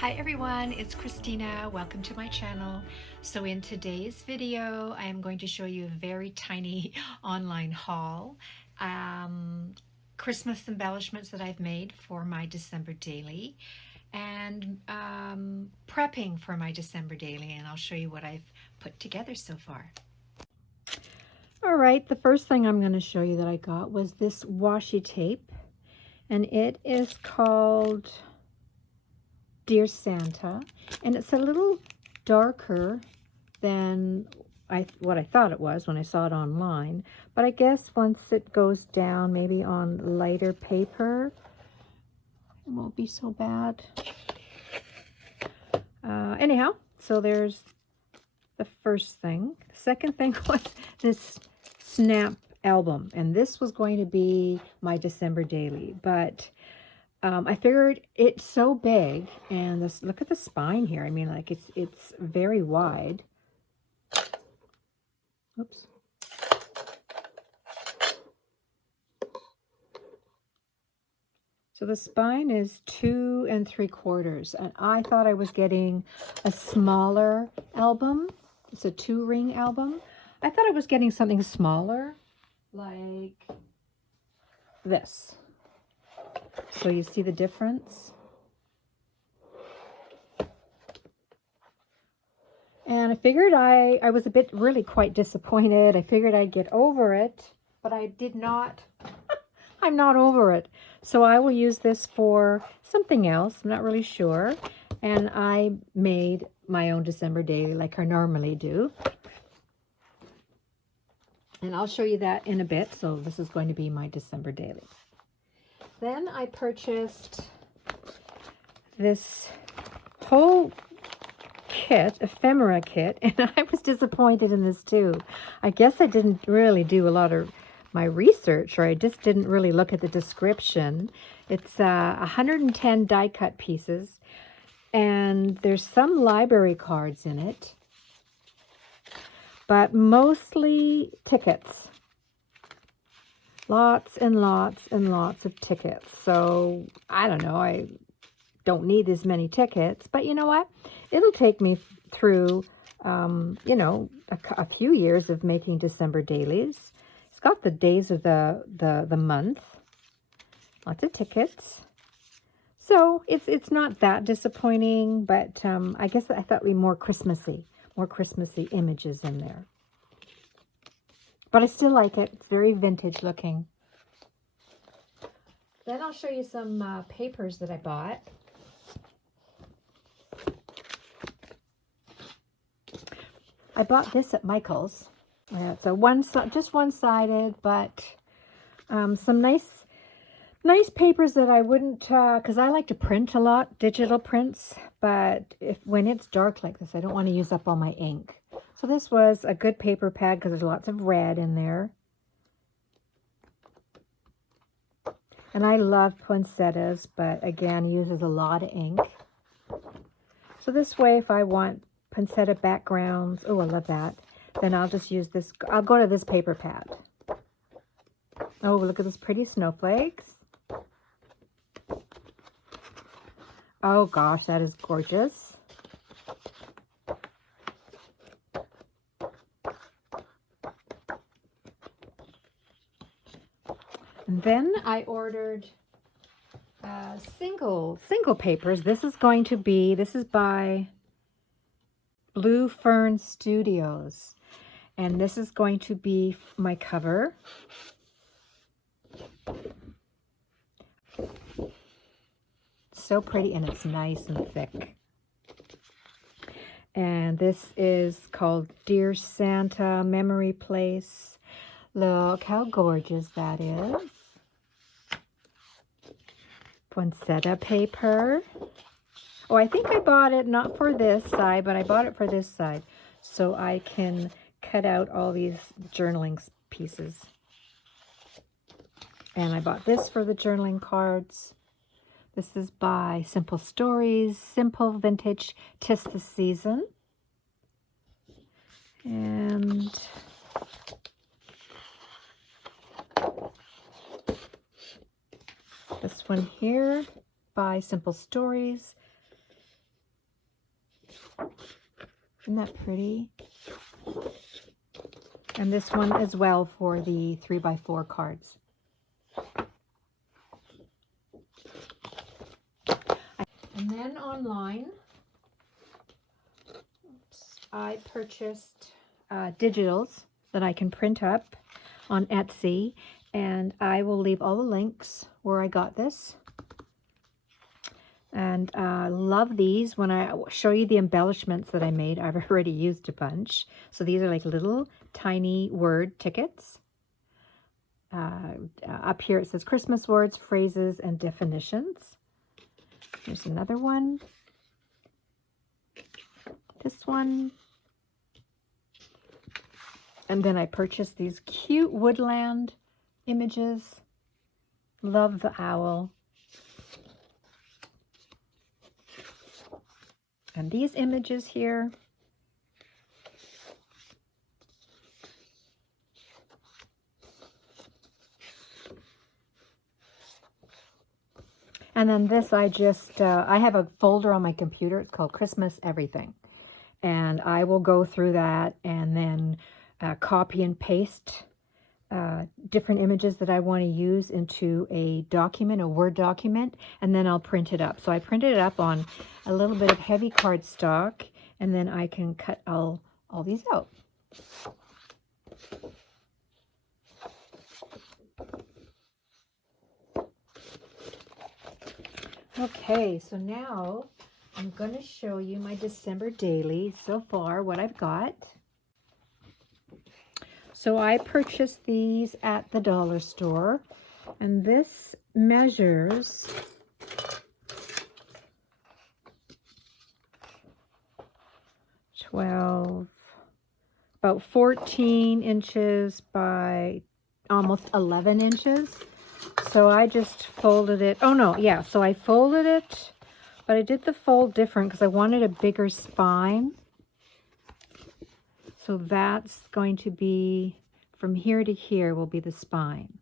Hi everyone, it's Christina. Welcome to my channel. So in today's video, I am going to show you a very tiny online haul. Christmas embellishments that I've made for my December daily and prepping for my December daily, and I'll show you what I've put together so far. All right, the first thing I'm going to show you that I got was this washi tape, and it is called Dear Santa, and it's a little darker than what I thought it was when I saw it online, but I guess once it goes down maybe on lighter paper it won't be so bad. Anyhow, so there's the first thing. The second thing was this snap album, and this was going to be my December daily, but I figured it's so big, and this, look at the spine here. I mean, like it's very wide. Oops. So the spine is 2 3/4, and I thought I was getting a smaller album. It's a 2-ring album. I thought I was getting something smaller, like this. So you see the difference? And I figured I was really quite disappointed. I figured I'd get over it, but I did not. I'm not over it. So I will use this for something else. I'm not really sure. And I made my own December daily like I normally do. And I'll show you that in a bit. So this is going to be my December daily. Then I purchased this whole kit, ephemera kit, and I was disappointed in this too. I guess I didn't really do a lot of my research, or I just didn't really look at the description. It's 110 die cut pieces, and there's some library cards in it, but mostly tickets. Lots and lots and lots of tickets. So I don't know, I don't need as many tickets, but you know what? It'll take me through, you know, a few years of making December dailies. It's got the days of the month, lots of tickets. So it's not that disappointing, but I guess I thought it'd be more Christmassy images in there. But I still like it. It's very vintage looking. Then I'll show you some papers that I bought. I bought this at Michael's. It's a just one-sided, but some nice papers that I wouldn't, because I like to print a lot, digital prints, but when it's dark like this, I don't want to use up all my ink. So this was a good paper pad because there's lots of red in there. And I love poinsettias, but again, uses a lot of ink. So this way, if I want poinsettia backgrounds, oh, I love that, then I'll just use this. I'll go to this paper pad. Oh, look at those pretty snowflakes. Oh gosh, that is gorgeous. And then I ordered single papers. This is by Blue Fern Studios, and this is going to be my cover. So pretty, and it's nice and thick. And this is called Dear Santa Memory Place. Look how gorgeous that is. Poinsettia paper. Oh, I think I bought it not for this side, but I bought it for this side, so I can cut out all these journaling pieces. And I bought this for the journaling cards. This is by Simple Stories, Simple Vintage, 'Tis the Season. And this one here by Simple Stories, Isn't that pretty? And this one as well for the 3x4 cards. And then online, I purchased digitals that I can print up on Etsy, and I will leave all the links where I got this. And love these. When I show you the embellishments that I made, I've already used a bunch. So these are like little tiny word tickets. Up here it says Christmas words, phrases, and definitions. Here's another one. This one. And then I purchased these cute woodland images. Love the owl. And these images here. And then this, I have a folder on my computer. It's called Christmas Everything. And I will go through that and then copy and paste different images that I want to use into a document, a Word document, and then I'll print it up. So I printed it up on a little bit of heavy cardstock, and then I can cut all these out. Okay, so now I'm going to show you my December daily so far, what I've got. So I purchased these at the dollar store, and this measures about 14 inches by almost 11 inches. So I just folded it. Oh no, yeah, so I folded it, but I did the fold different because I wanted a bigger spine. So that's going to be, from here to here will be the spine.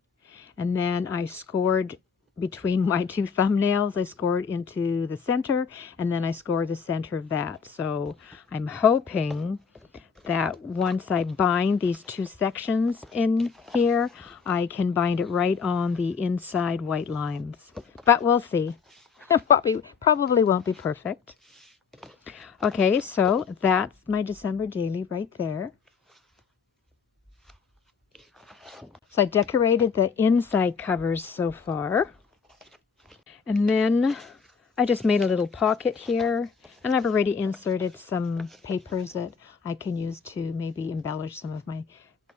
And then I scored between my two thumbnails, I scored into the center, and then I scored the center of that. So I'm hoping that once I bind these two sections in here, I can bind it right on the inside white lines. But we'll see. Probably won't be perfect. Okay, so that's my December daily right there. So I decorated the inside covers so far. And then I just made a little pocket here, and I've already inserted some papers that I can use to maybe embellish some of my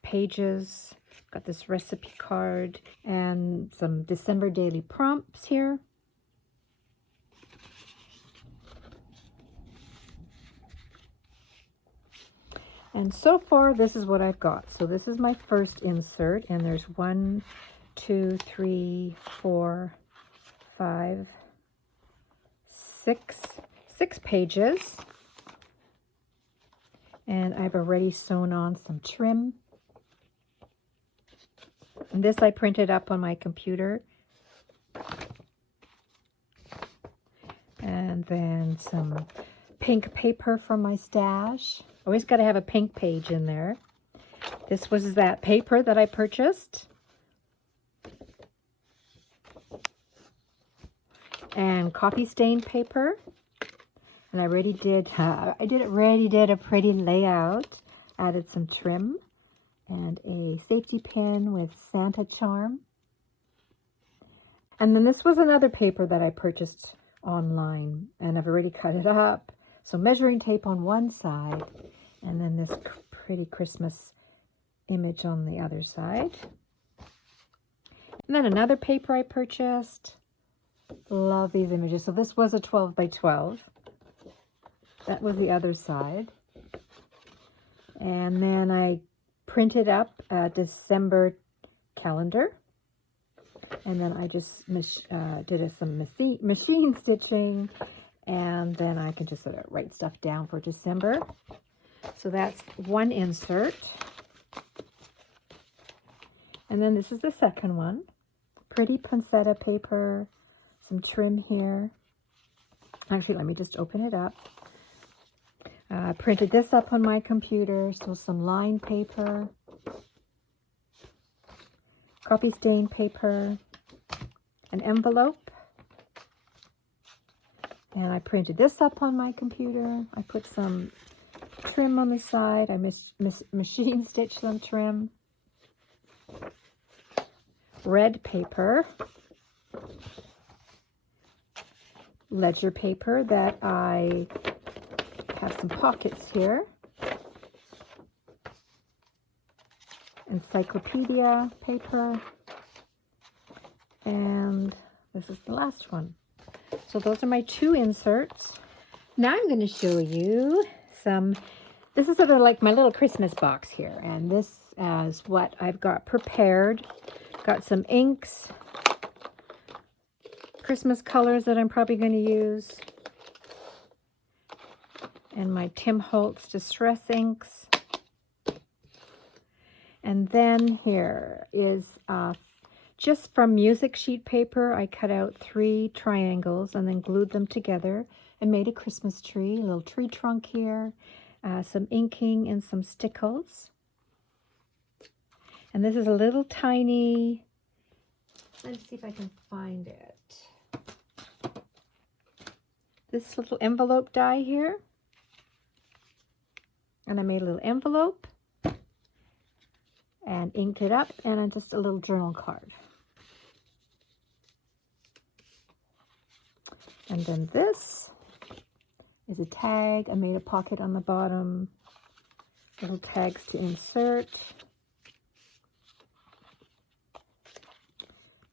pages. Got this recipe card and some December daily prompts here. And so far, this is what I've got. So this is my first insert, and there's 1, 2, 3, 4, 5, 6 pages. And I've already sewn on some trim. And this I printed up on my computer. And then some pink paper from my stash. Always got to have a pink page in there. This was that paper that I purchased. And copy stain paper. And I already did, already did a pretty layout. Added some trim and a safety pin with Santa charm. And then this was another paper that I purchased online, and I've already cut it up. So measuring tape on one side, and then this pretty Christmas image on the other side. And then another paper I purchased. Love these images. So this was a 12 by 12. That was the other side. And then I printed up a December calendar. And then I just did some machine stitching. And then I can just sort of write stuff down for December. So that's one insert. And then this is the second one. Pretty poinsettia paper. Some trim here. Actually, let me just open it up. I printed this up on my computer, so some lined paper, copy stain paper, an envelope, and I printed this up on my computer. I put some trim on the side. I machine stitched some trim. Red paper, ledger paper that I have some pockets here. Encyclopedia paper. And this is the last one. So those are my 2 inserts. Now I'm going to show you some, this is sort of like my little Christmas box here. And this is what I've got prepared. Got some inks, Christmas colors that I'm probably going to use. And my Tim Holtz Distress inks. And then here is just from music sheet paper, I cut out 3 triangles and then glued them together and made a Christmas tree, a little tree trunk here, some inking and some stickles. And this is a little tiny, let's see if I can find it. This little envelope die here. And I made a little envelope and inked it up, and then just a little journal card. And then this is a tag. I made a pocket on the bottom, little tags to insert.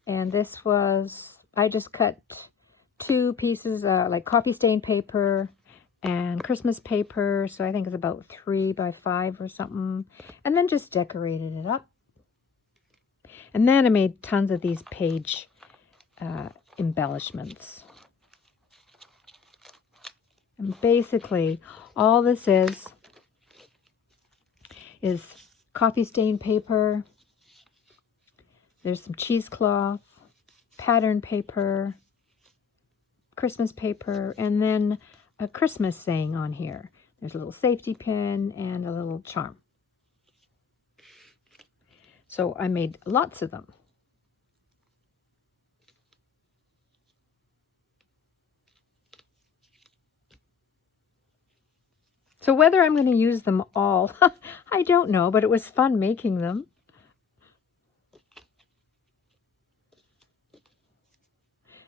And this was, I just cut 2 pieces, like copy stain paper and Christmas paper, so I think it's about 3 by 5 or something, and then just decorated it up. And then I made tons of these page embellishments. And basically, all this is copy stain paper. There's some cheesecloth, pattern paper, Christmas paper, and then a Christmas saying on here. There's a little safety pin and a little charm. So I made lots of them. So whether I'm going to use them all, I don't know, but it was fun making them.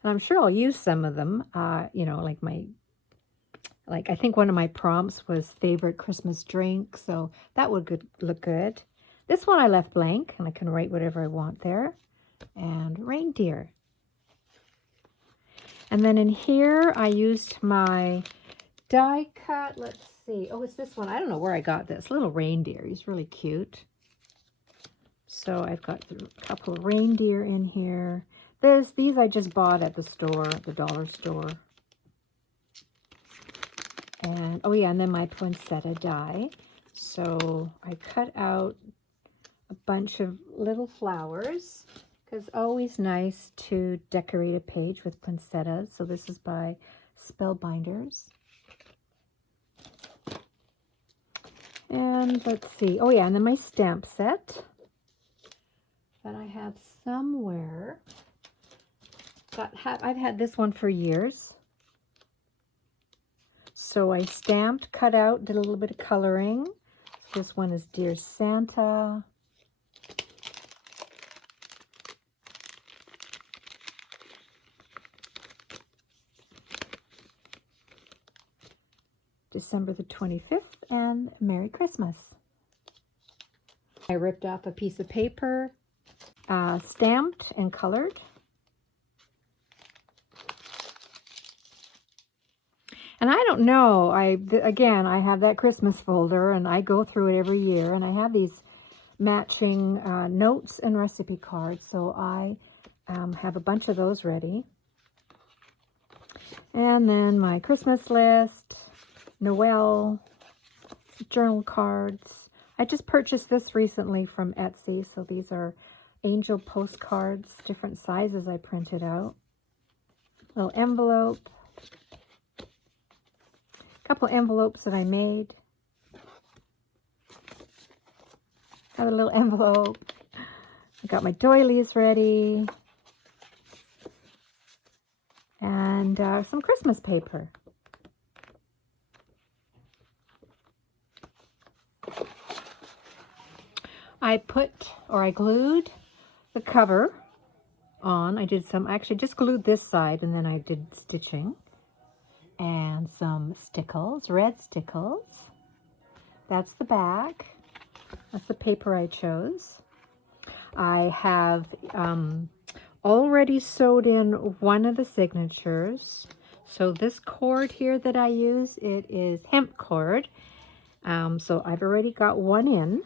And I'm sure I'll use some of them, you know, like I think one of my prompts was favorite Christmas drink, so that would look good. This one I left blank, and I can write whatever I want there. And reindeer. And then in here, I used my die cut. Let's see. Oh, it's this one. I don't know where I got this. Little reindeer. He's really cute. So I've got a couple of reindeer in here. These I just bought at the store, at the dollar store. And, oh yeah, and then my poinsettia die. So I cut out a bunch of little flowers, because it's always nice to decorate a page with poinsettias. So this is by Spellbinders. And let's see. Oh yeah, and then my stamp set that I have somewhere. I've had this one for years. So I stamped, cut out, did a little bit of coloring. This one is Dear Santa. December the 25th, and Merry Christmas. I ripped off a piece of paper, stamped and colored. And I don't know, again, I have that Christmas folder, and I go through it every year, and I have these matching notes and recipe cards, so I have a bunch of those ready. And then my Christmas list, Noel, journal cards. I just purchased this recently from Etsy, so these are angel postcards, different sizes I printed out. Little envelope. couple envelopes that I made. Got a little envelope. I got my doilies ready. And some Christmas paper. I glued the cover on. I actually just glued this side and then I did stitching. And some stickles, red stickles. That's the back. That's the paper I chose. I have already sewed in one of the signatures. So this cord here that I use, it is hemp cord. So I've already got one in.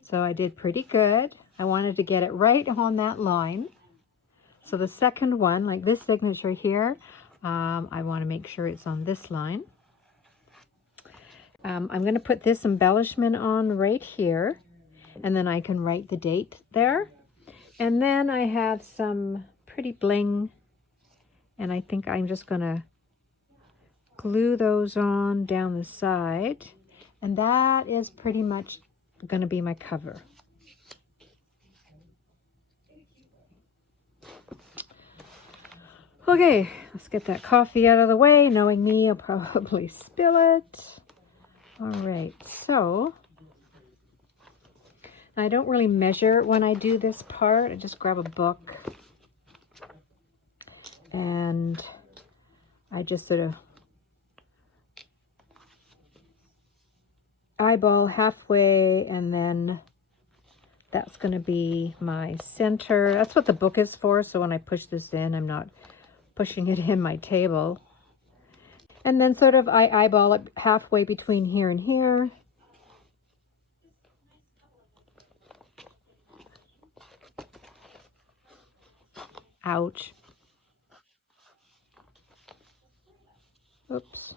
So I did pretty good. I wanted to get it right on that line. So the second one, like this signature here, I want to make sure it's on this line. I'm going to put this embellishment on right here, and then I can write the date there. And then I have some pretty bling, and I think I'm just going to glue those on down the side. And that is pretty much going to be my cover. Okay, let's get that coffee out of the way. Knowing me, I'll probably spill it. All right, so I don't really measure when I do this part. I just grab a book and I just sort of eyeball halfway, and then that's going to be my center. That's what the book is for, so when I push this in, I'm not pushing it in my table. And then sort of I eyeball it halfway between here and here. Ouch. Oops.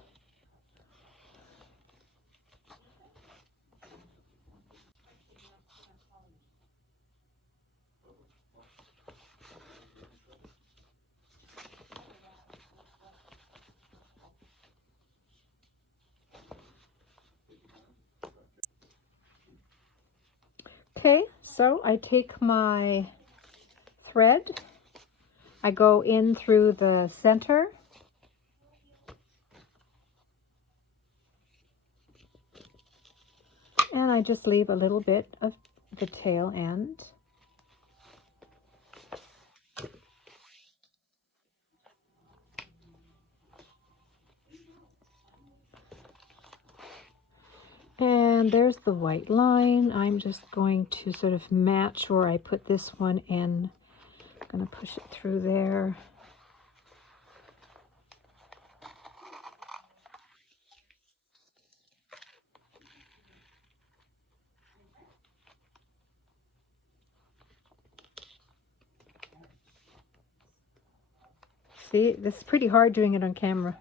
Okay, so I take my thread, I go in through the center, and I just leave a little bit of the tail end. And there's the white line. I'm just going to sort of match where I put this one in. I'm going to push it through there. See, this is pretty hard doing it on camera.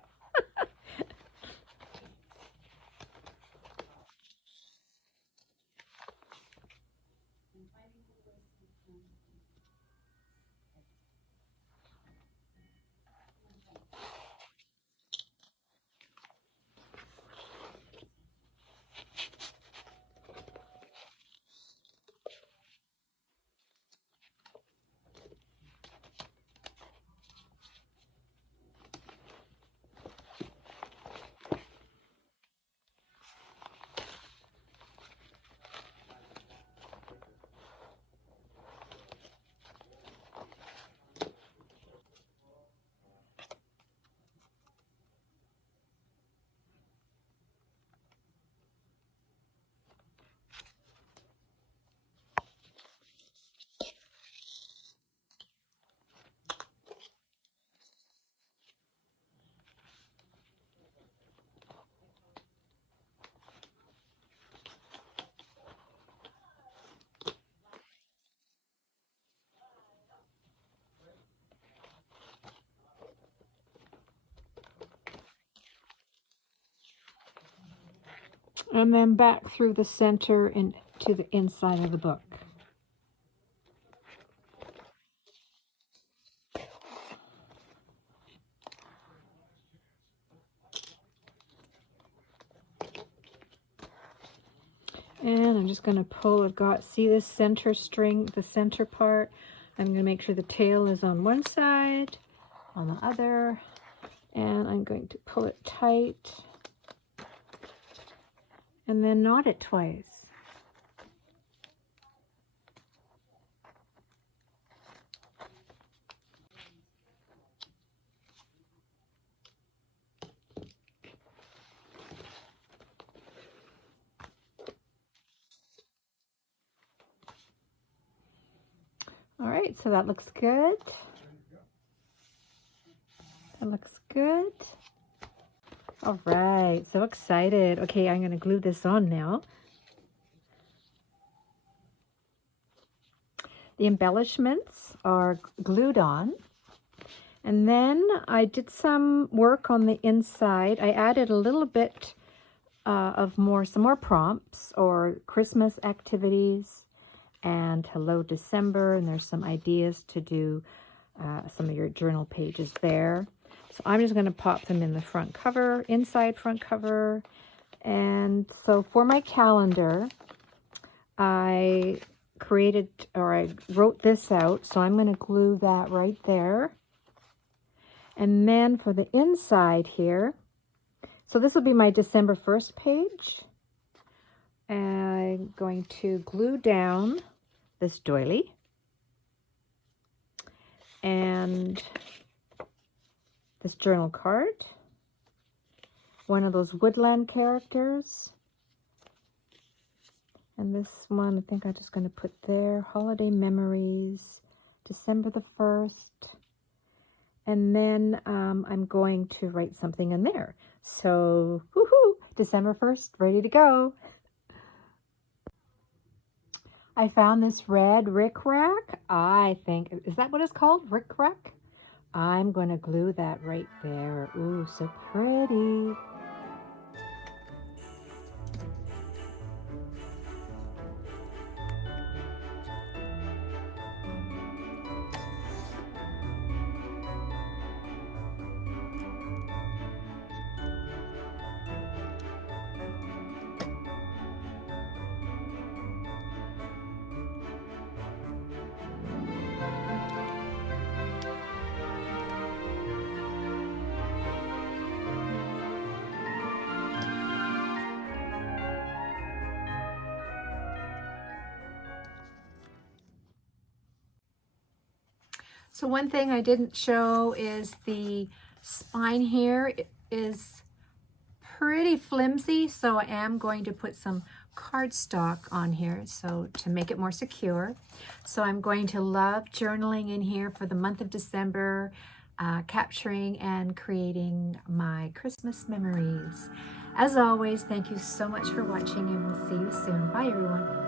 And then back through the center and to the inside of the book. And I'm just going to pull, see this center string, the center part. I'm going to make sure the tail is on one side, on the other, and I'm going to pull it tight and then knot it twice. All right, so that looks good. That looks good. All right, so excited. Okay, I'm going to glue this on now. The embellishments are glued on. And then I did some work on the inside. I added a little bit of some more prompts or Christmas activities and Hello December. And there's some ideas to do some of your journal pages there. So I'm just going to pop them in the front cover, inside front cover. And so for my calendar, I wrote this out. So I'm going to glue that right there. And then for the inside here, so this will be my December 1st page. I'm going to glue down this doily. And this journal card. One of those woodland characters. And this one, I think I'm just going to put there, Holiday Memories, December the 1st. And then I'm going to write something in there. So, woohoo, December 1st, ready to go. I found this red rickrack. I think, is that what it's called? Rickrack? I'm going to glue that right there. Ooh, so pretty. So one thing I didn't show is the spine here is pretty flimsy, so I am going to put some cardstock on here so to make it more secure. So I'm going to love journaling in here for the month of December, capturing and creating my Christmas memories. As always, thank you so much for watching, and we'll see you soon. Bye, everyone.